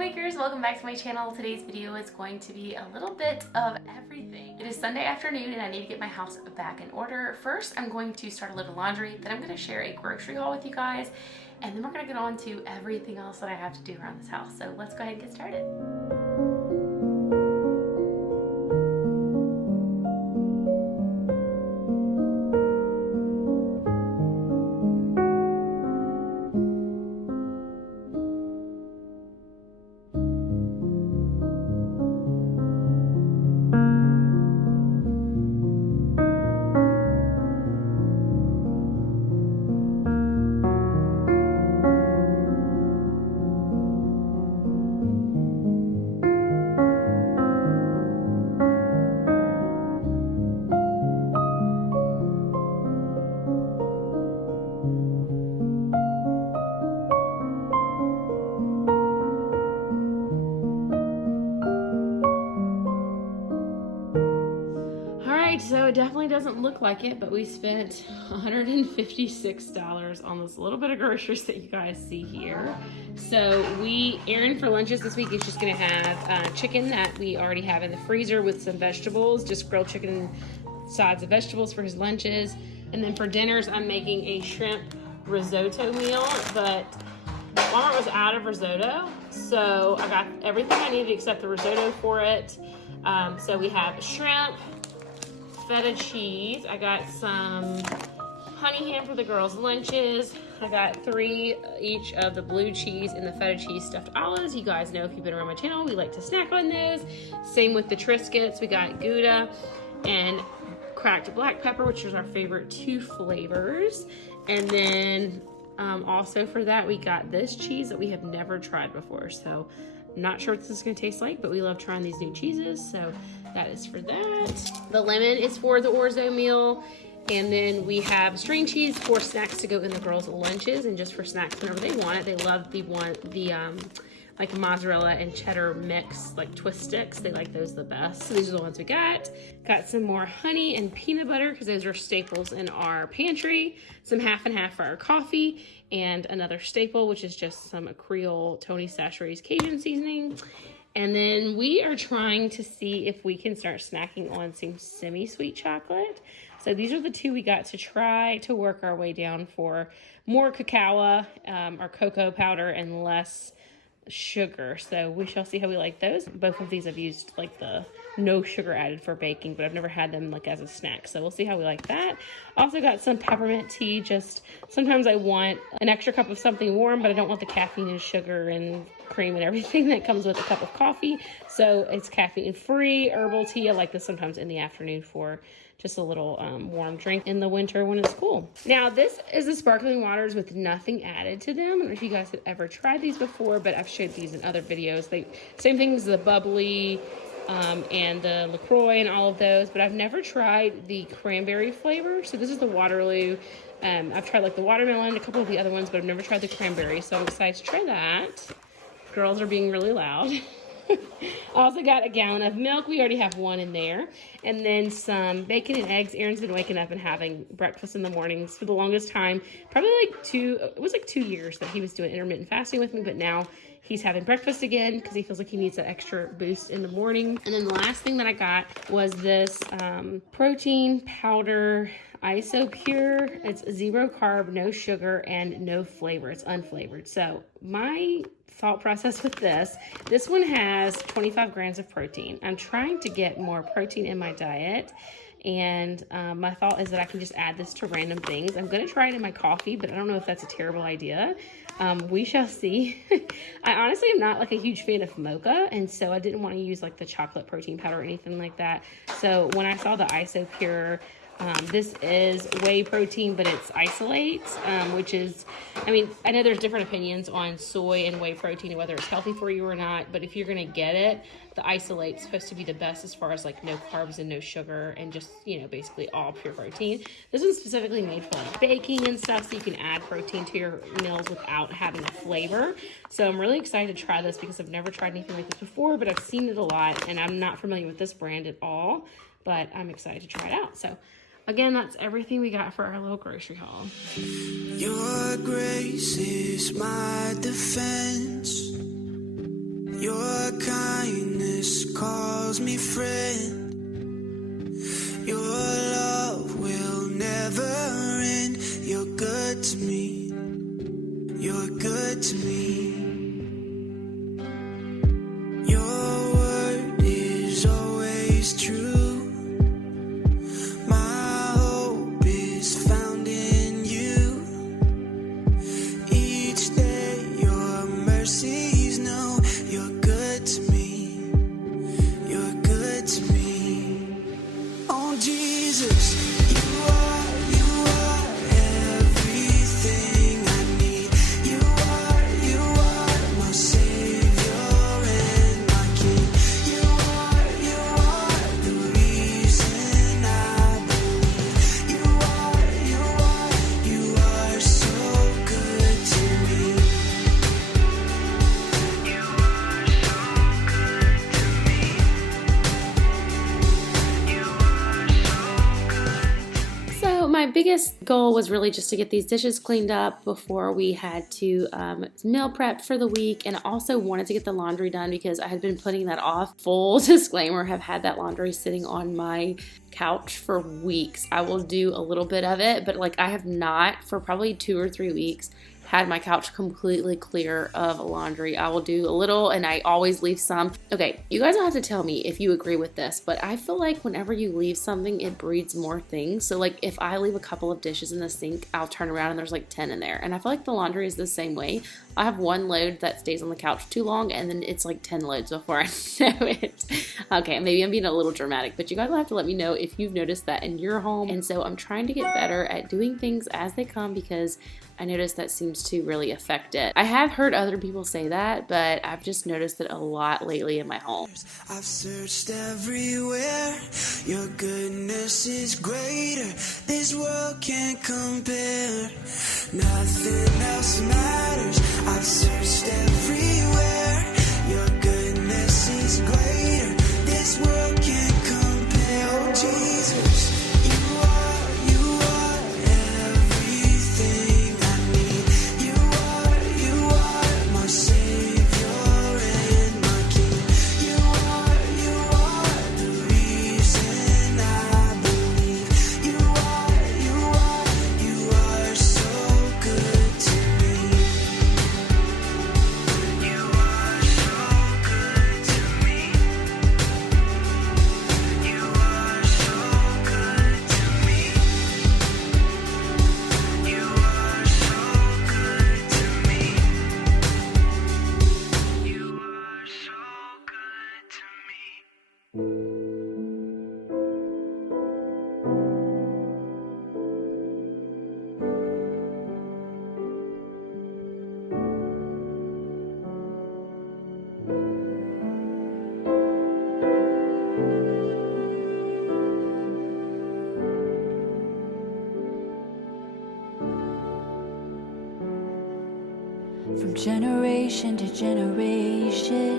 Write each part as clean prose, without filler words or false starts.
homemakers, welcome back to my channel. Today's video is going to be a little bit of everything. It is Sunday afternoon and I need to get my house back in order. First, I'm going to start a load of laundry, then I'm going to share a grocery haul with you guys, and then we're going to get on to everything else that I have to do around this house. So let's go ahead and get started. So it definitely doesn't look like it, but we spent $156 on this little bit of groceries that you guys see here. So Aaron for lunches this week is just gonna have chicken that we already have in the freezer with some vegetables, just grilled chicken, sides of vegetables for his lunches. And then for dinners, I'm making a shrimp risotto meal, but Walmart was out of risotto. So I got everything I needed except the risotto for it. So we have shrimp, feta cheese. I got some honey ham for the girls' lunches. I got 3 each of the blue cheese and the feta cheese stuffed olives. You guys know if you've been around my channel, we like to snack on those. Same with the Triscuits. We got Gouda and cracked black pepper, which is our favorite 2 flavors. And then also for that, we got this cheese that we have never tried before. So I'm not sure what this is gonna taste like, but we love trying these new cheeses. So that is for that. The lemon is for the orzo meal. And then we have string cheese for snacks to go in the girls' lunches and just for snacks whenever they want it. They love the like mozzarella and cheddar mix, like twist sticks. They like those the best. So these are the ones we got. Got some more honey and peanut butter because those are staples in our pantry. Some half and half for our coffee, and another staple, which is just some Creole Tony Chachere's Cajun seasoning. And then we are trying to see if we can start snacking on some semi-sweet chocolate. So these are the 2 we got to try to work our way down for more cacao or cocoa powder and less sugar. So we shall see how we like those. Both of these I've used like the no sugar added for baking, but I've never had them like as a snack. So we'll see how we like that. Also got some peppermint tea. Just sometimes I want an extra cup of something warm, but I don't want the caffeine and sugar and cream and everything that comes with a cup of coffee. So it's caffeine free herbal tea. I like this sometimes in the afternoon for just a little warm drink in the winter when it's cool. Now this is the sparkling waters with nothing added to them. I don't know if you guys have ever tried these before, but I've showed these in other videos. Same thing as the bubbly and the LaCroix and all of those, but I've never tried the cranberry flavor. So this is the Waterloo. I've tried like the watermelon, a couple of the other ones, but I've never tried the cranberry. So I'm excited to try that. Girls are being really loud. I also got a gallon of milk. We already have 1 in there. And then some bacon and eggs. Aaron's been waking up and having breakfast in the mornings for the longest time. Probably like 2 years that he was doing intermittent fasting with me, but now he's having breakfast again because he feels like he needs that extra boost in the morning. And then the last thing that I got was this protein powder IsoPure. It's 0 carb, no sugar, and no flavor. It's unflavored. So my thought process with this one has 25 grams of protein. I'm trying to get more protein in my diet, and my thought is that I can just add this to random things. I'm gonna try it in my coffee, but I don't know if that's a terrible idea. We shall see. I honestly am not like a huge fan of mocha, and so I didn't want to use like the chocolate protein powder or anything like that. So when I saw the IsoPure, this is whey protein, but it's isolate, which is, I mean, I know there's different opinions on soy and whey protein and whether it's healthy for you or not, but if you're going to get it, the isolate's supposed to be the best as far as like no carbs and no sugar and just, you know, basically all pure protein. This one's specifically made for like baking and stuff, so you can add protein to your meals without having a flavor. So I'm really excited to try this because I've never tried anything like this before, but I've seen it a lot and I'm not familiar with this brand at all, but I'm excited to try it out. So again, that's everything we got for our little grocery haul. Your grace is my defense. Your kindness calls me friend. Your love will never end. You're good to me. You're good to me. Your word is always true. My hope is found in you. Each day your mercies know. You're good to me. You're good to me. Oh Jesus, you are everything I need. You are my Savior and my King. You are the reason I believe. You are so good to me. You are so good to me. You are so good. So my biggest goal was really just to get these dishes cleaned up before we had to meal prep for the week, and also wanted to get the laundry done because I had been putting that off. Full disclaimer, have had that laundry sitting on my couch for weeks. I will do a little bit of it, but like I have not for probably 2 or 3 weeks had my couch completely clear of laundry. I will do a little and I always leave some. Okay, you guys will have to tell me if you agree with this, but I feel like whenever you leave something, it breeds more things. So like if I leave a couple of dishes in the sink, I'll turn around and there's like 10 in there. And I feel like the laundry is the same way. I have one load that stays on the couch too long and then it's like 10 loads before I know it. Okay, maybe I'm being a little dramatic, but you guys will have to let me know if you've noticed that in your home. And so I'm trying to get better at doing things as they come because I noticed that seems to really affect it. I have heard other people say that, but I've just noticed it a lot lately in my home. I've searched everywhere. Your goodness is greater. This world can't compare. Nothing else matters. I've searched everywhere. Your goodness is greater. This world can't compare. Oh Jesus, you are everything I need. You are my Savior and my King. You are the reason I believe. You are so good to me. You are so good to me. You are so good to me. You are so good to me. You are so good to me. From generation to generation,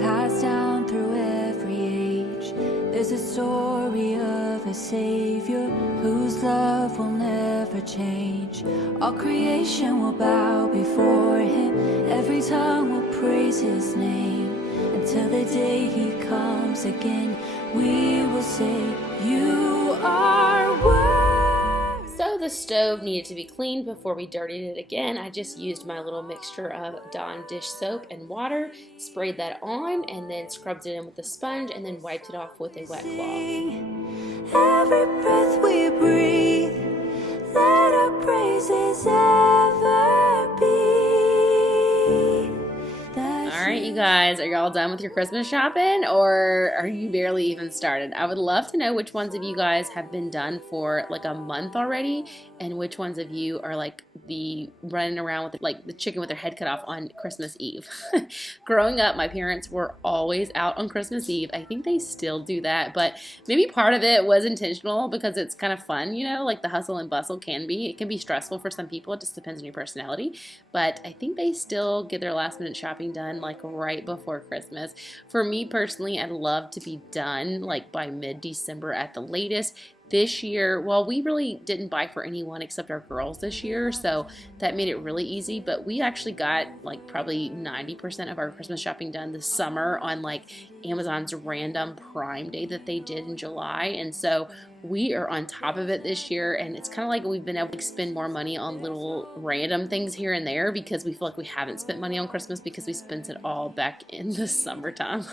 passed down through every age, there's a story of a Savior whose love will never change. All creation will bow before Him, every tongue will praise His name. Until the day He comes again, we will say, You are worthy. So the stove needed to be cleaned before we dirtied it again. I just used my little mixture of Dawn dish soap and water, sprayed that on, and then scrubbed it in with a sponge, and then wiped it off with a wet cloth. Every breath we breathe, let our praises ever be. All right, you guys, are y'all done with your Christmas shopping, or are you barely even started? I would love to know which ones of you guys have been done for like a month already, and which ones of you are like the running around with like the chicken with their head cut off on Christmas Eve. Growing up, my parents were always out on Christmas Eve. I think they still do that, but maybe part of it was intentional because it's kind of fun, you know, like the hustle and bustle can be. It can be stressful for some people. It just depends on your personality, but I think they still get their last minute shopping done like right before Christmas. For me personally, I'd love to be done like by mid-December at the latest. this year, well, we really didn't buy for anyone except our girls this year, so that made it really easy. But we actually got like probably 90% of our Christmas shopping done this summer on like Amazon's random Prime Day that they did in July. And so we are on top of it this year, and it's kind of like we've been able to spend more money on little random things here and there because we feel like we haven't spent money on Christmas because we spent it all back in the summertime.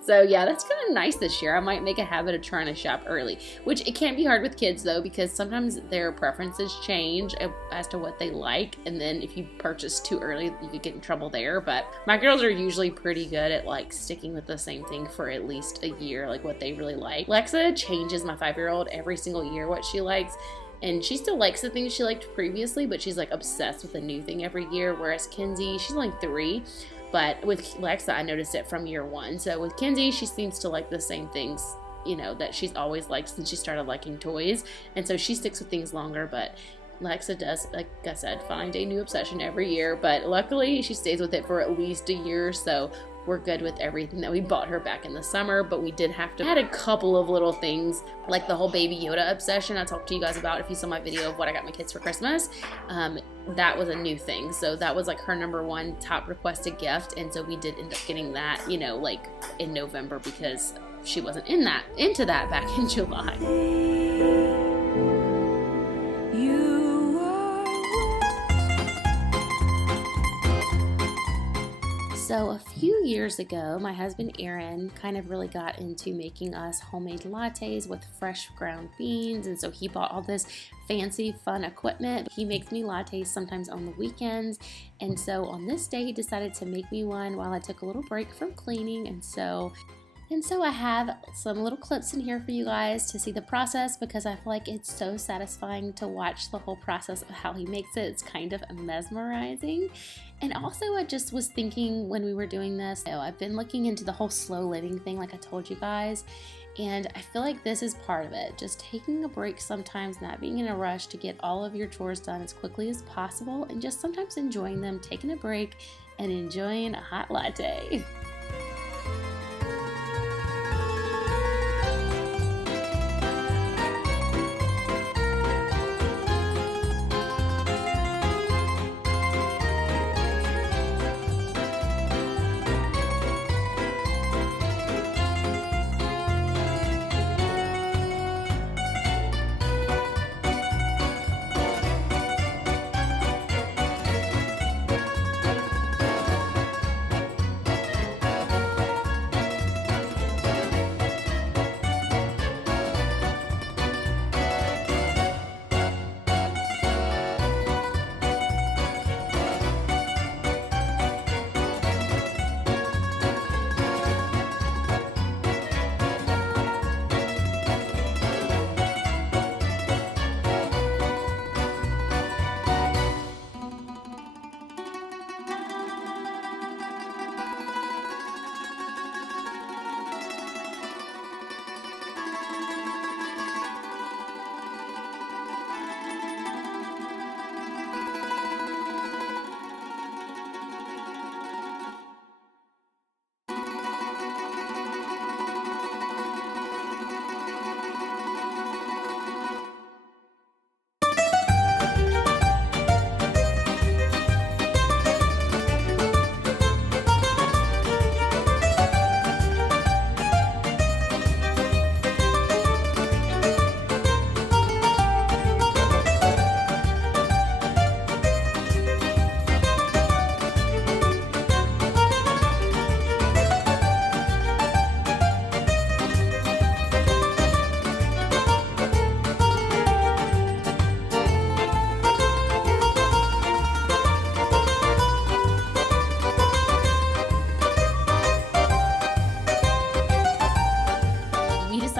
So yeah, that's kind of nice this year. I might make a habit of trying to shop early, which it can be hard with kids though, because sometimes their preferences change as to what they like, and then if you purchase too early, you could get in trouble there. But my girls are usually pretty good at like sticking with the same thing for at least a year, like what they really like. Lexa changes, my 5-year-old, every single year what she likes, and she still likes the things she liked previously, but she's like obsessed with a new thing every year, whereas Kinsey, she's only 3, but with Lexa I noticed it from year 1. So with Kinsey, she seems to like the same things, you know, that she's always liked since she started liking toys, and so she sticks with things longer. But Lexa does, like I said, find a new obsession every year, but luckily she stays with it for at least a year, so we're good with everything that we bought her back in the summer. But we did have to add a couple of little things, like the whole Baby Yoda obsession I talked to you guys about if you saw my video of what I got my kids for Christmas. That was a new thing, so that was like her #1 top requested gift, and so we did end up getting that, you know, like in November, because she wasn't into that back in July. So a few years ago, my husband Aaron kind of really got into making us homemade lattes with fresh ground beans, and so he bought all this fancy fun equipment. He makes me lattes sometimes on the weekends, and so on this day he decided to make me one while I took a little break from cleaning. And so I have some little clips in here for you guys to see the process, because I feel like it's so satisfying to watch the whole process of how he makes it. It's kind of mesmerizing. And also, I just was thinking when we were doing this, I've been looking into the whole slow living thing like I told you guys, and I feel like this is part of it. Just taking a break sometimes, not being in a rush to get all of your chores done as quickly as possible, and just sometimes enjoying them, taking a break and enjoying a hot latte.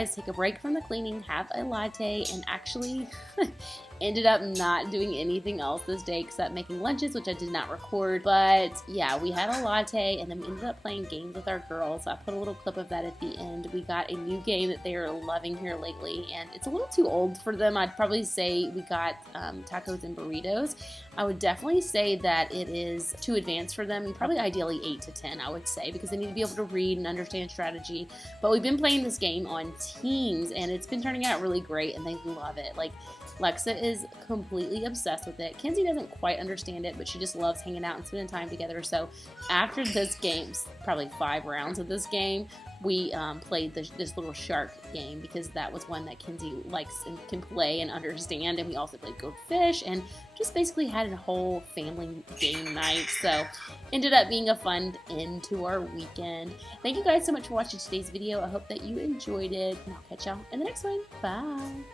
To take a break from the cleaning, have a latte, and actually ended up not doing anything else this day except making lunches, which I did not record. But yeah, we had a latte and then we ended up playing games with our girls. I put a little clip of that at the end. We got a new game that they are loving here lately, and it's a little too old for them. I'd probably say we got tacos and burritos. I would definitely say that it is too advanced for them. Probably ideally 8 to 10, I would say, because they need to be able to read and understand strategy. But we've been playing this game on Teams, and it's been turning out really great, and they love it. Like, Lexa is completely obsessed with it. Kenzie doesn't quite understand it, but she just loves hanging out and spending time together. So after this game, probably 5 rounds of this game, we played this little shark game, because that was one that Kenzie likes and can play and understand. And we also played Go Fish and just basically had a whole family game night. So ended up being a fun end to our weekend. Thank you guys so much for watching today's video. I hope that you enjoyed it, and I'll catch y'all in the next one. Bye.